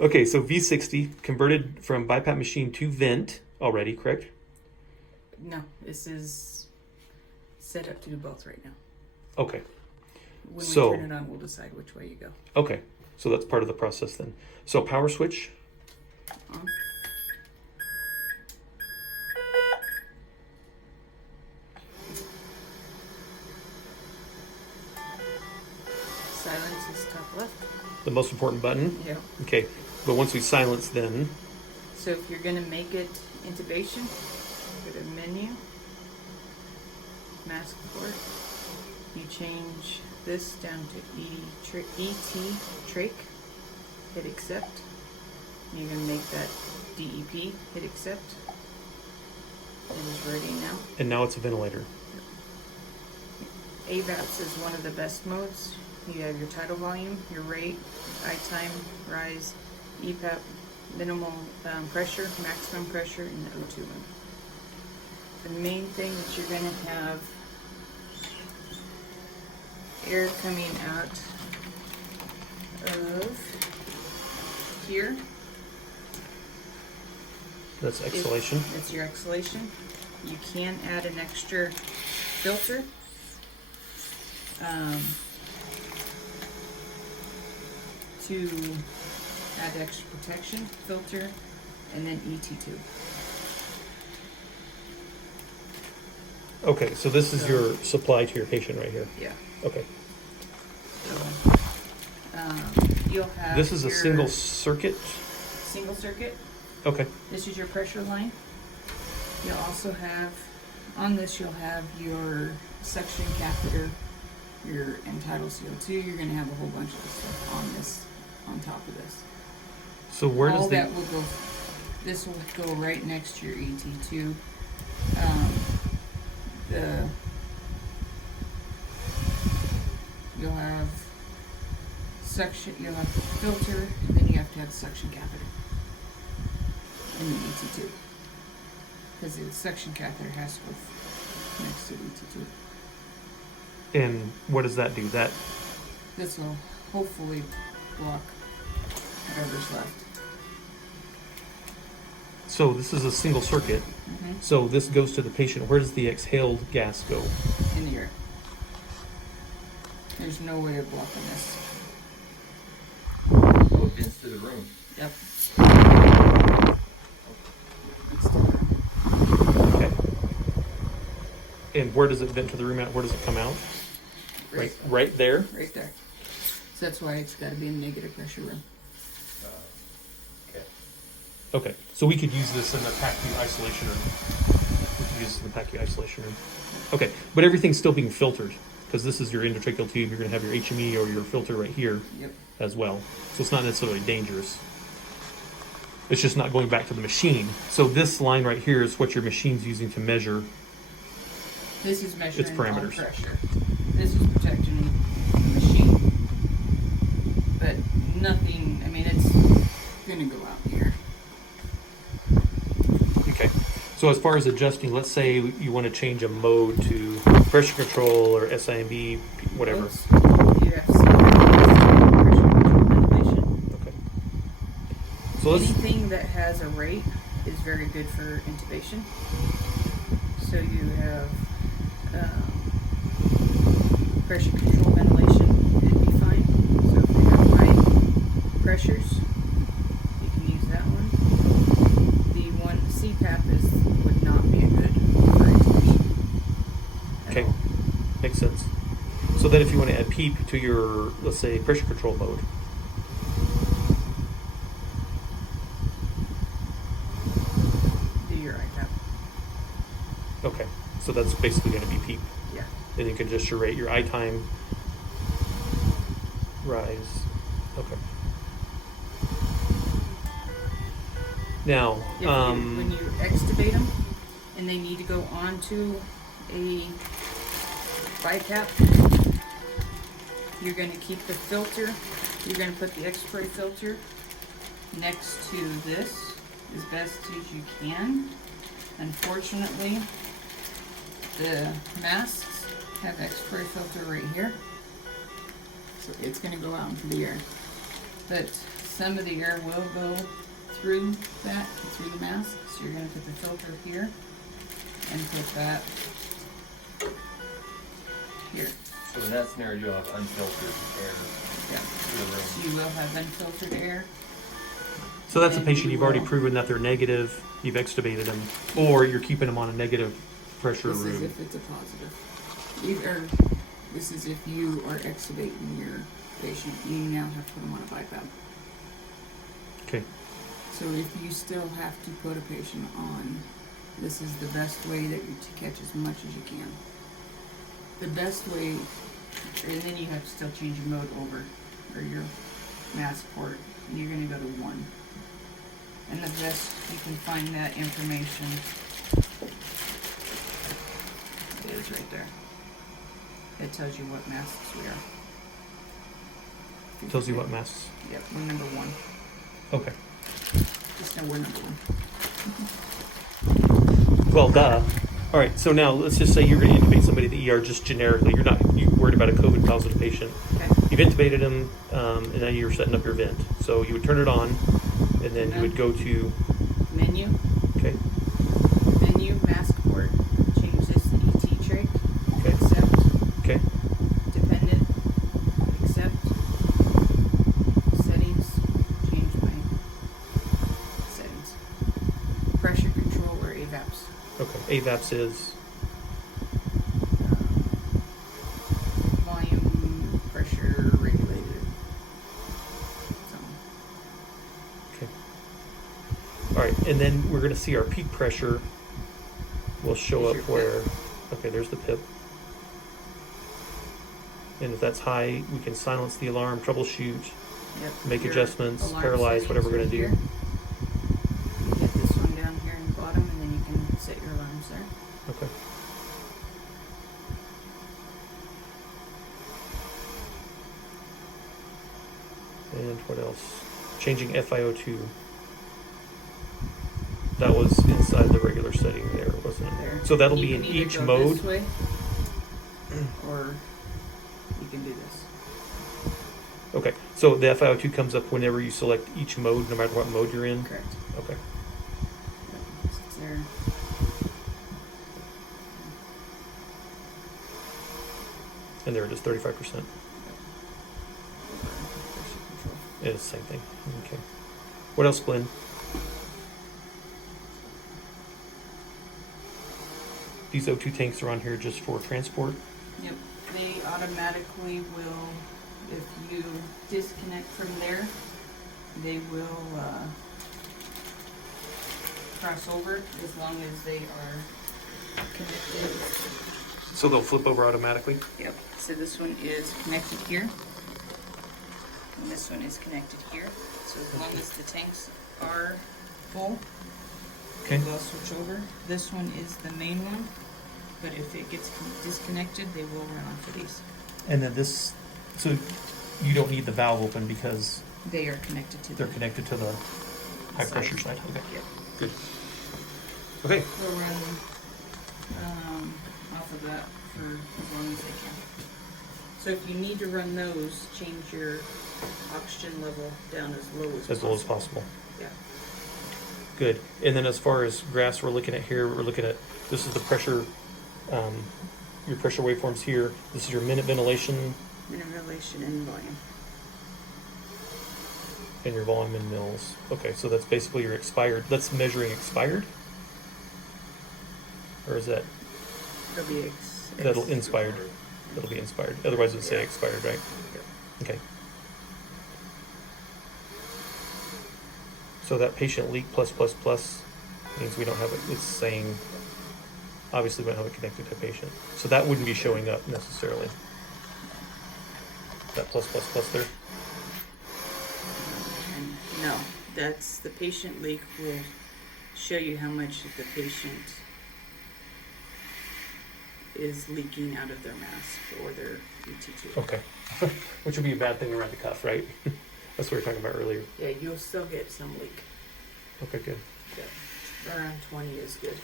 Okay, so V60 converted from BiPAP machine to vent already, correct? No, this is set up to do both right now. Okay. When So- we turn it on, we'll decide which way you go. Okay, so that's part of the process then. So power switch. On. Silence is top left. The most important button. Yeah. Okay, but once we silence, then So if you're gonna make it intubation, go to menu, mask port. You change this down to ET trach. Hit accept. You're gonna make that DEP. Hit accept. It is ready now. and now it's a ventilator. AVAPS is one of the best modes. You have your tidal volume, your rate, eye time, rise, EPAP, minimal pressure, maximum pressure, and the O2 one. The main thing that you're going to have air coming out of here. That's exhalation. It's your exhalation. You can add an extra filter. To add extra protection, filter, and then ET2. Okay, so this is your supply to your patient right here. Yeah. Okay. So, you'll have This is a your single circuit. single circuit. Okay. This is your pressure line. You'll also have, on this you'll have your suction catheter, your end-tidal CO2. You're going to have a whole bunch of stuff on this, on top of this. So where All does that will go, this will go right next to your ET2. You'll have suction, you'll have the filter, and then you have to have the suction catheter in the ET2. Because the suction catheter has to go next to the ET2. and what does that do? That This will hopefully block whatever's left. so this is a single circuit. So this goes to the patient. Where does the exhaled gas go? In the air. There's no way of blocking this. Go into the room. Yep. Okay. And where does it vent to the room at? Where does it come out? Right there. Right there. So that's why it's got to be in negative pressure room. Okay. Okay. So we could use this in the PACU isolation room. We could use this in the PACU isolation room. Okay. But everything's still being filtered because this is your endotracheal tube. You're going to have your HME or your filter right here Yep. as well. So it's not necessarily dangerous. It's just not going back to the machine. So this line right here is what your machine's using to measure. This is measuring Its parameters. all pressure. This is protecting the machine. But nothing, I mean, it's going to go out here. Okay. So as far as adjusting, let's say you want to change a mode to pressure control or SIMB, whatever. Oops. You have to see pressure control ventilation. Okay. So let's. Anything that has a rate is very good for intubation. So you have pressure control ventilation, it'd be fine. So if you have high pressures, you can use that one. The one CPAP would not be a good for intubation. at Okay. all. Makes sense. So then if you want to add PEEP to your, let's say, pressure control mode. Do your ICAP. Okay. So that's basically going to be PEEP. Yeah. Then you can just your rate, your eye time, rise. Okay. Now, If when you extubate them and they need to go onto a BiPAP, you're going to keep the filter, you're going to put the X-spray filter next to this as best as you can. Unfortunately, the masks have X-spray filter right here. So it's gonna go out into the air. But some of the air will go through the mask. So you're gonna put the filter here and put that here. So in that scenario, you'll have unfiltered air Yeah. to the room. So you will have unfiltered air. So that's a And patient you you've already will- proven that they're negative, you've extubated them, or you're keeping them on a negative pressure This is room. if it's a positive. Either this is if you are extubating your patient, you now have to put them on a BiPAP. Okay. So if you still have to put a patient on, this is the best way that you to catch as much as you can. The best way, and then you have to still change your mode over, or your mask port, and you're gonna go to 1. And the best you can find that information is right there. It tells you what masks we are. It tells you what masks. Yep, we're number 1. Okay. Just know we're number 1. Well, duh. All right. So now let's just say you're going to intubate somebody at the ER just generically. You're not worried about a COVID positive patient. Okay. You've intubated them, and now you're setting up your vent. So you would turn it on, and then you would go to Menu. okay, Menu, mask port. Change this to ET trig. Okay. Accept. okay, Dependent. Accept. Settings. Change my settings. Pressure control or AVAPs. okay. AVAPS is Volume, pressure regulated. So, okay. All right, and then we're going to see our peak pressure will show up Here's your where. Okay, there's the PIP. And if that's high, we can silence the alarm, troubleshoot. yep. Make Your adjustments, alarm paralyze, settings whatever we're are gonna do. here. You get this one down here in the bottom, and then you can set your alarms there. Okay. And what else? Changing FiO2. That was inside the regular setting there, wasn't it? There. So that'll You be in can either each go mode. this way, or you can do this. Okay. So the FiO2 comes up whenever you select each mode, no matter what mode you're in. Correct. Okay. Yep. It's there. And there it is, 35%. Over pressure control. Yeah, it's the same thing. Okay. What else, Glenn? These O2 tanks are on here just for transport. Yep. They automatically will, if you disconnect from there, they will cross over as long as they are connected. So they'll flip over automatically? Yep. So this one is connected here. And this one is connected here. So as long as the tanks are full, Okay. they will switch over. This one is the main one, but if it gets disconnected, they will run off of these. And then this, so you don't need the valve open because They are connected to they're the connected to the high side. pressure side. Okay, Yep. good. Okay, We'll run off of that for as long as they can. So if you need to run those, change your oxygen level down as low as as low as possible. Yeah. Good. And then as far as graphs we're looking at here, we're looking at, this is the pressure, your pressure waveforms here. This is your minute ventilation Minute ventilation and volume. and your volume in mils. Okay, so that's basically your expired. That's measuring expired? Or is that, That'll be that'll inspired? That'll be inspired. Otherwise it would say Yeah. expired, right? Yep. Okay. So that patient leak plus plus plus means we don't have it. It's saying, obviously we don't have it connected to patient. So that wouldn't be showing up necessarily. That plus plus plus there. And no, that's the patient leak will show you how much the patient is leaking out of their mask or their ET2. Okay. Which would be a bad thing around the cuff, right? That's what we were talking about earlier. Yeah, you'll still get some leak. Okay, good. Yeah. Around 20 is good.